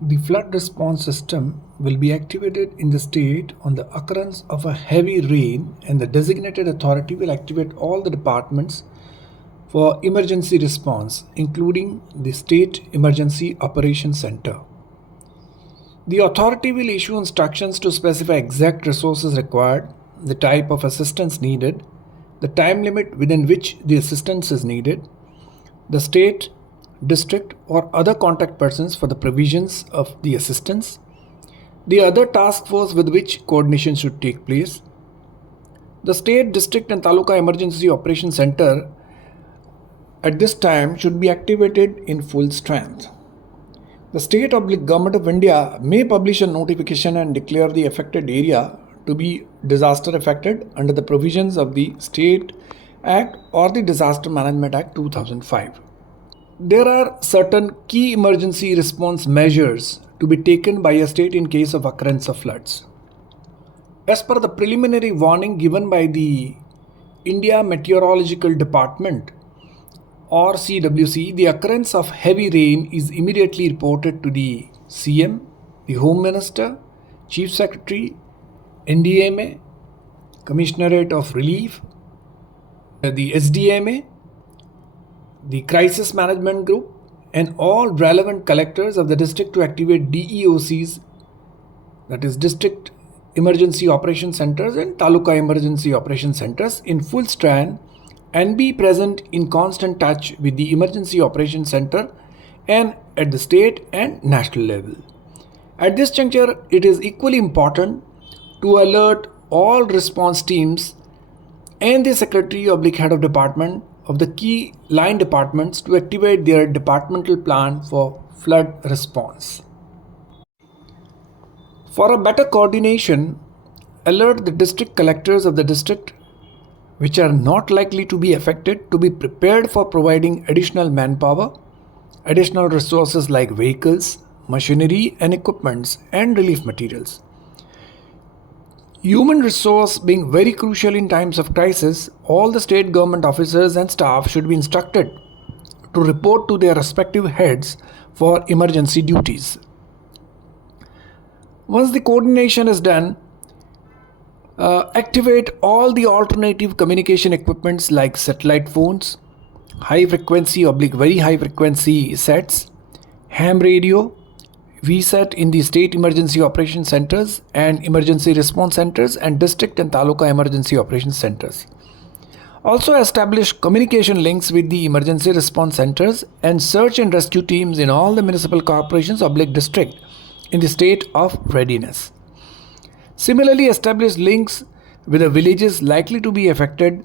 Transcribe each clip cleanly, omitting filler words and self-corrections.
The flood response system will be activated in the state on the occurrence of a heavy rain, and the designated authority will activate all the departments for emergency response, including the State Emergency Operations Center. The authority will issue instructions to specify exact resources required, the type of assistance needed, the time limit within which the assistance is needed, the state, district, or other contact persons for the provisions of the assistance, the other task force with which coordination should take place. The state, district, and taluka emergency operation center at this time should be activated in full strength. The state government of India may publish a notification and declare the affected area to be disaster affected under the provisions of the State Act or the Disaster Management Act 2005. There are certain key emergency response measures to be taken by a state in case of occurrence of floods. As per the preliminary warning given by the India Meteorological Department or CWC, the occurrence of heavy rain is immediately reported to the CM, the Home Minister, Chief Secretary, NDMA, Commissionerate of Relief, the SDMA, the Crisis Management Group, and all relevant collectors of the district to activate DEOCs, that is District Emergency Operation Centers and Taluka Emergency Operation Centers, in full strength and be present in constant touch with the Emergency Operation Center and at the state and national level. At this juncture, it is equally important to alert all response teams and the Secretary/Head of Department of the key line departments to activate their departmental plan for flood response. For a better coordination, alert the district collectors of the district which are not likely to be affected to be prepared for providing additional manpower, additional resources like vehicles, machinery and equipments, and relief materials. Human resource being very crucial in times of crisis, all the state government officers and staff should be instructed to report to their respective heads for emergency duties. Once the coordination is done, activate all the alternative communication equipments like satellite phones, high frequency/very high frequency sets, ham radio, VSAT in the state emergency operation centers and emergency response centers and district and taluka emergency operation centers. Also establish communication links with the emergency response centers and search and rescue teams in all the municipal corporations/district in the state of readiness. Similarly, establish links with the villages likely to be affected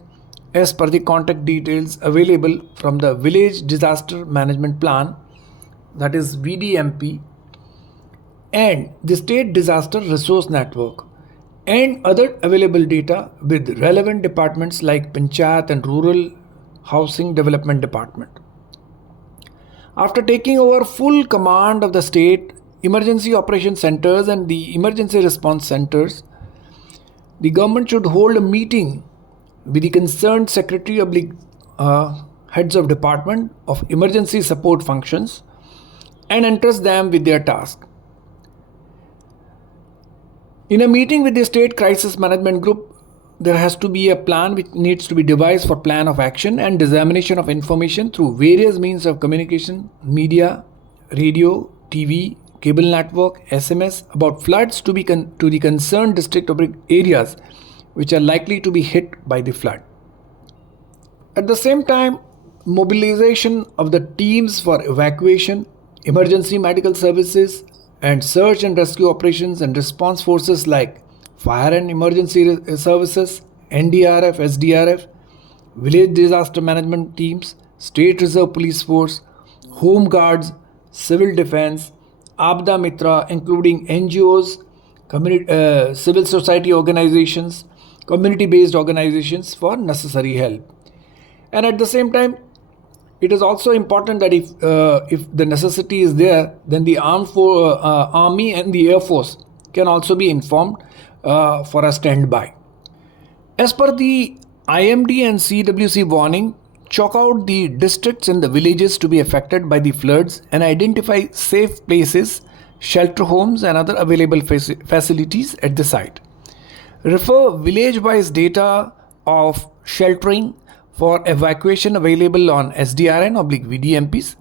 as per the contact details available from the Village Disaster Management Plan, that is VDMP, and the State Disaster Resource Network, and other available data with relevant departments like Panchayat and Rural Housing Development Department. After taking over full command of the state emergency operation centers and the emergency response centers, the government should hold a meeting with the concerned Secretary/Heads of Department of Emergency Support Functions and entrust them with their task. In a meeting with the State Crisis Management Group, there has to be a plan which needs to be devised for plan of action and dissemination of information through various means of communication, media, radio, TV, cable network, SMS about floods to the concerned district areas which are likely to be hit by the flood. At the same time, mobilization of the teams for evacuation, emergency medical services, and search and rescue operations and response forces like fire and emergency services, NDRF, SDRF, village disaster management teams, state reserve police force, home guards, civil defense, Abda Mitra, including NGOs, civil society organizations, community-based organizations for necessary help. And at the same time, it is also important that if the necessity is there, then the Army and the Air Force can also be informed for a standby. As per the IMD and CWC warning, chalk out the districts and the villages to be affected by the floods and identify safe places, shelter homes, and other available facilities at the site. Refer village-wise data of sheltering for evacuation available on SDRN/VDMPs.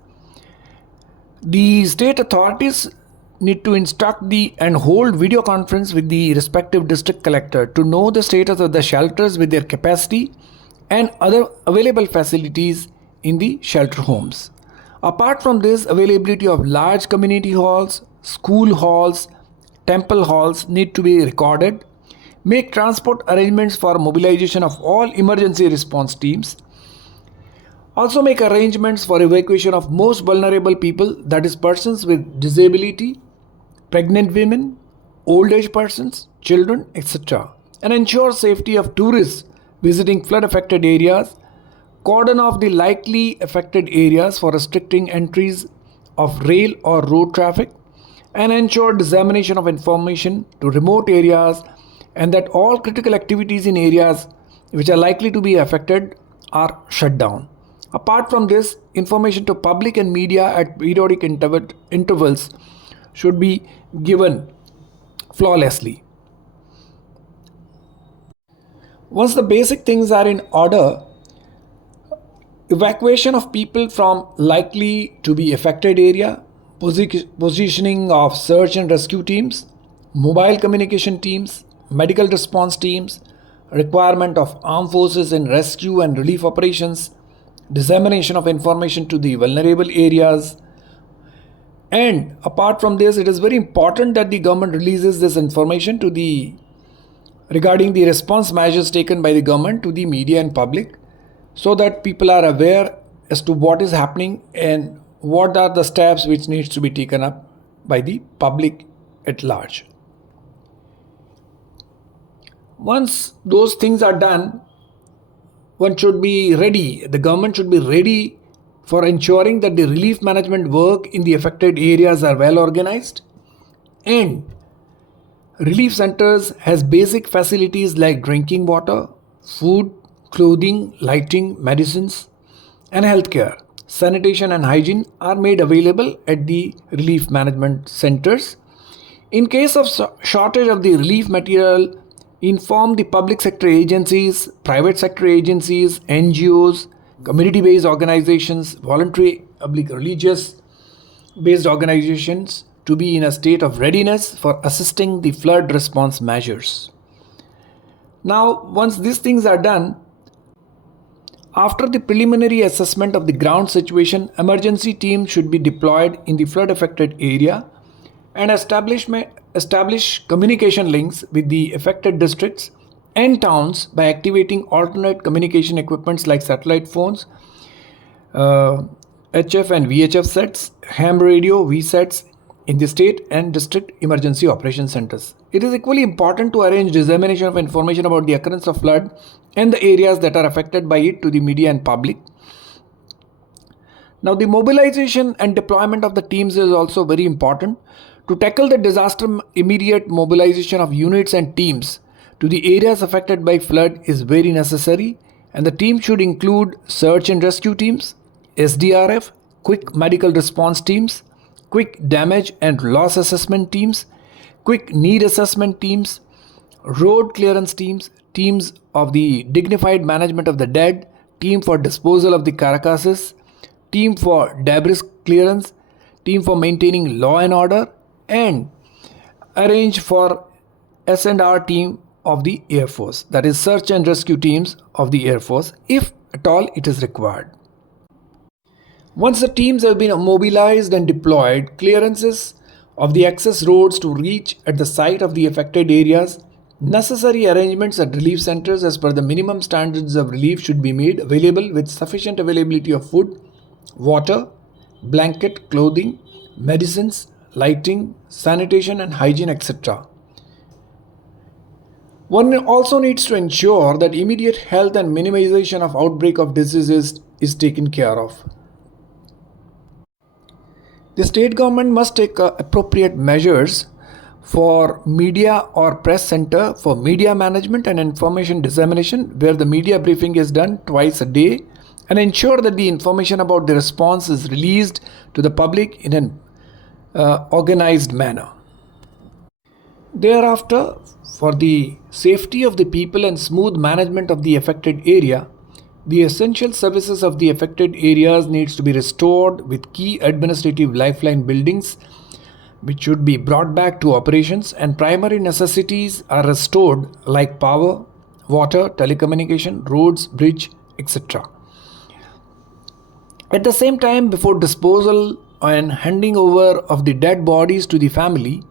The state authorities need to instruct and hold video conference with the respective district collector to know the status of the shelters with their capacity and other available facilities in the shelter homes. Apart from this, availability of large community halls, school halls, temple halls need to be recorded. Make transport arrangements for mobilization of all emergency response teams. Also make arrangements for evacuation of most vulnerable people, that is persons with disability, pregnant women, old age persons, children, etc. And ensure safety of tourists visiting flood affected areas. Cordon off the likely affected areas for restricting entries of rail or road traffic, and ensure dissemination of information to remote areas, and that all critical activities in areas which are likely to be affected are shut down. Apart from this, information to public and media at periodic intervals should be given flawlessly. Once the basic things are in order, evacuation of people from likely to be affected area, positioning of search and rescue teams, mobile communication teams, medical response teams, requirement of armed forces in rescue and relief operations, dissemination of information to the vulnerable areas. And apart from this, it is very important that the government releases this information regarding the response measures taken by the government to the media and public, so that people are aware as to what is happening and what are the steps which needs to be taken up by the public at large. Once those things are done, one should be ready, the government should be ready for ensuring that the relief management work in the affected areas are well organized, and relief centers has basic facilities like drinking water, food, clothing, lighting, medicines, and healthcare. Sanitation and hygiene are made available at the relief management centers. In case of shortage of the relief material, inform the public sector agencies, private sector agencies, NGOs, community-based organizations, voluntary religious-based organizations to be in a state of readiness for assisting the flood response measures. Now, once these things are done, after the preliminary assessment of the ground situation, emergency teams should be deployed in the flood affected area and establish communication links with the affected districts and towns by activating alternate communication equipments like satellite phones, HF and VHF sets, ham radio, V sets in the state and district emergency operation centers. It is equally important to arrange dissemination of information about the occurrence of flood and the areas that are affected by it to the media and public. Now, the mobilization and deployment of the teams is also very important. To tackle the disaster, immediate mobilization of units and teams to the areas affected by flood is very necessary, and the team should include search and rescue teams, SDRF, quick medical response teams, quick damage and loss assessment teams, quick need assessment teams, road clearance teams, teams of the dignified management of the dead, team for disposal of the carcasses, team for debris clearance, team for maintaining law and order, and arrange for S&R team of the Air Force, that is search and rescue teams of the Air Force, if at all it is required. Once the teams have been mobilized and deployed, clearances of the access roads to reach at the site of the affected areas, necessary arrangements at relief centers as per the minimum standards of relief should be made available with sufficient availability of food, water, blanket, clothing, medicines, lighting, sanitation and hygiene, etc. One also needs to ensure that immediate health and minimization of outbreak of diseases is taken care of. The state government must take appropriate measures for media or press center for media management and information dissemination, where the media briefing is done twice a day, and ensure that the information about the response is released to the public in an organized manner. Thereafter, for the safety of the people and smooth management of the affected area, the essential services of the affected areas needs to be restored with key administrative lifeline buildings which should be brought back to operations, and primary necessities are restored like power, water, telecommunication, roads, bridge, etc. At the same time, before disposal and handing over of the dead bodies to the family,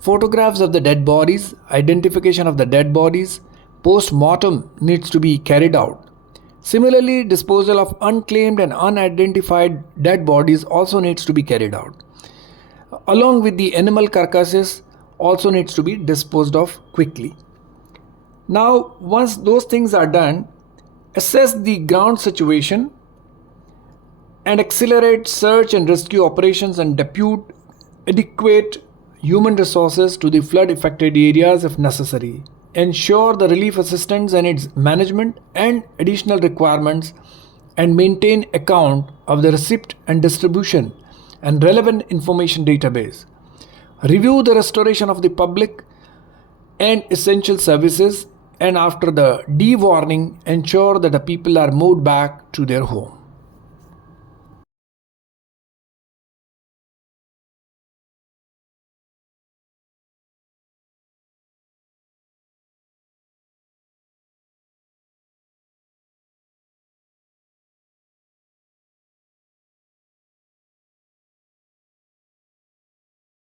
photographs of the dead bodies, identification of the dead bodies, post-mortem needs to be carried out. Similarly, disposal of unclaimed and unidentified dead bodies also needs to be carried out. Along with the animal carcasses also needs to be disposed of quickly. Now, once those things are done, assess the ground situation and accelerate search and rescue operations and depute adequate human resources to the flood affected areas if necessary. Ensure the relief assistance and its management and additional requirements, and maintain account of the receipt and distribution and relevant information database. Review the restoration of the public and essential services, and after the de-warning, ensure that the people are moved back to their home.